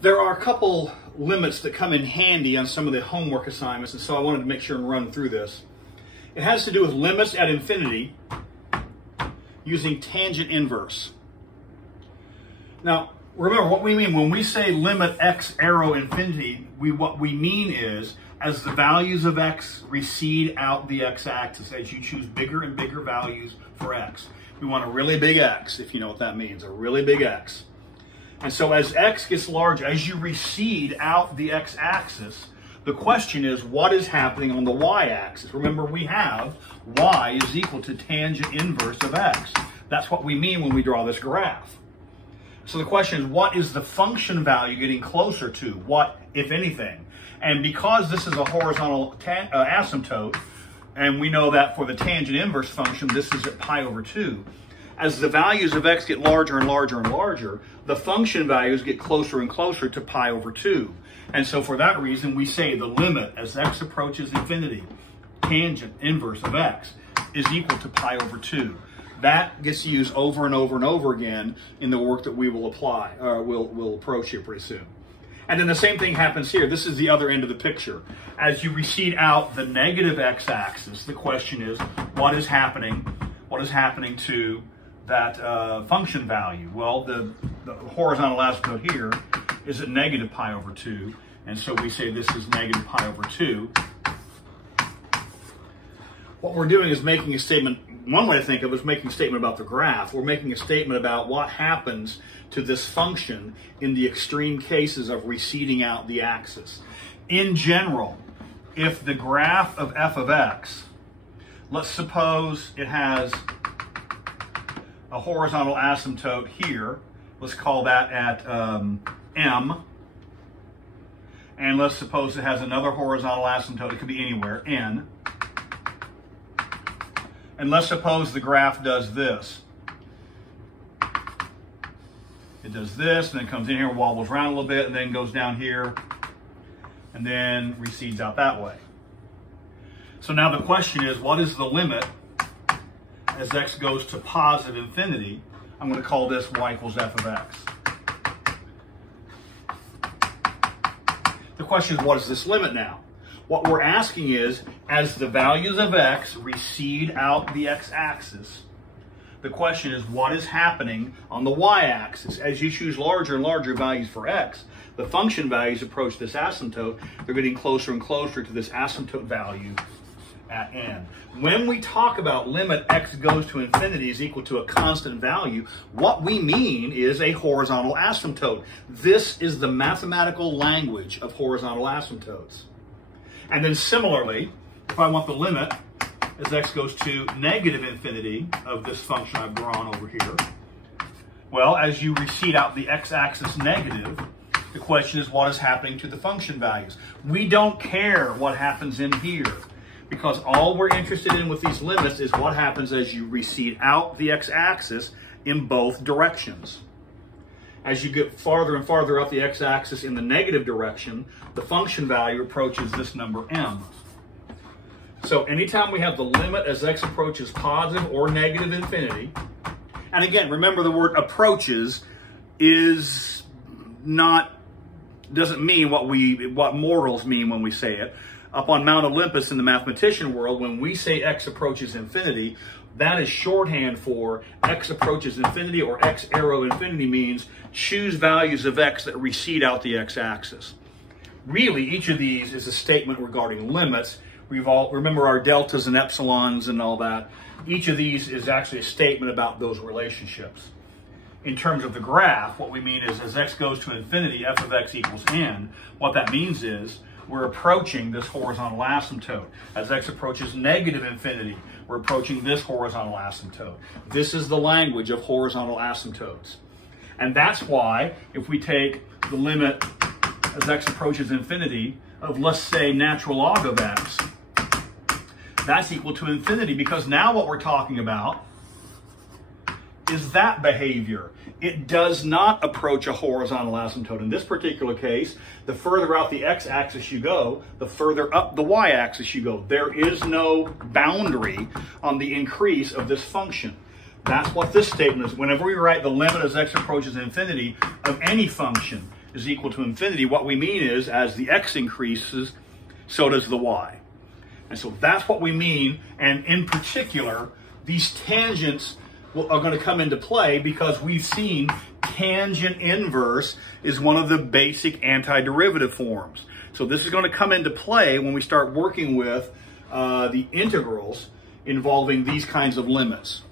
There are a couple limits that come in handy on some of the homework assignments, and so I wanted to make sure and run through this. It has to do with limits at infinity using tangent inverse. Now, remember what we mean when we say limit x arrow infinity, what we mean is as the values of x recede out the x-axis, as you choose bigger and bigger values for x. We want a really big x, if you know what that means, a really big x. And so as x gets large, as you recede out the x-axis, the question is, what is happening on the y-axis? Remember, we have y is equal to tangent inverse of x. That's what we mean when we draw this graph. So the question is, what is the function value getting closer to? What, if anything? And because this is a horizontal asymptote, and we know that for the tangent inverse function, this is at pi over 2. As the values of x get larger and larger and larger, the function values get closer and closer to pi over 2. And so for that reason, we say the limit as x approaches infinity, tangent inverse of x, is equal to pi over 2. That gets used over and over and over again in the work that we will apply, or we'll approach here pretty soon. And then the same thing happens here. This is the other end of the picture. As you recede out the negative x-axis, the question is, what is happening? What is happening to that function value? Well, the horizontal asymptote here is at negative pi over 2, and so we say this is negative pi over 2. What we're doing is making a statement. One way to think of it is making a statement about the graph. We're making a statement about what happens to this function in the extreme cases of receding out the axis. In general, if the graph of f of x, let's suppose it has a horizontal asymptote here. Let's call that at m. And let's suppose it has another horizontal asymptote. It could be anywhere, n. And let's suppose the graph does this. It does this, and then comes in here, wobbles around a little bit, and then goes down here, and then recedes out that way. So now the question is, what is the limit as x goes to positive infinity? I'm going to call this y equals f of x. The question is, what is this limit now? What we're asking is, as the values of x recede out the x-axis, the question is, what is happening on the y-axis? As you choose larger and larger values for x, the function values approach this asymptote. They're getting closer and closer to this asymptote value at n. When we talk about limit x goes to infinity is equal to a constant value, what we mean is a horizontal asymptote. This is the mathematical language of horizontal asymptotes. And then similarly, if I want the limit as x goes to negative infinity of this function I've drawn over here, well, as you recede out the x-axis negative, the question is, what is happening to the function values? We don't care what happens in here, because all we're interested in with these limits is what happens as you recede out the x-axis in both directions. As you get farther and farther up the x-axis in the negative direction, the function value approaches this number m. So anytime we have the limit as x approaches positive or negative infinity, and again, remember the word approaches is not, doesn't mean what mortals mean when we say it. Up on Mount Olympus in the mathematician world, when we say x approaches infinity, that is shorthand for x approaches infinity, or x arrow infinity means choose values of x that recede out the x-axis. Really, each of these is a statement regarding limits. Remember our deltas and epsilons and all that. Each of these is actually a statement about those relationships. In terms of the graph, what we mean is as x goes to infinity, f of x equals n. What that means is we're approaching this horizontal asymptote. As x approaches negative infinity, we're approaching this horizontal asymptote. This is the language of horizontal asymptotes. And that's why if we take the limit as x approaches infinity of, let's say, natural log of x, that's equal to infinity, because now what we're talking about is that behavior. It does not approach a horizontal asymptote. In this particular case, the further out the x-axis you go, the further up the y-axis you go. There is no boundary on the increase of this function. That's what this statement is. Whenever we write the limit as x approaches infinity of any function, is equal to infinity, what we mean is as the x increases, so does the y. And so that's what we mean. And in particular, these tangents are going to come into play because we've seen tangent inverse is one of the basic antiderivative forms. So this is going to come into play when we start working with the integrals involving these kinds of limits.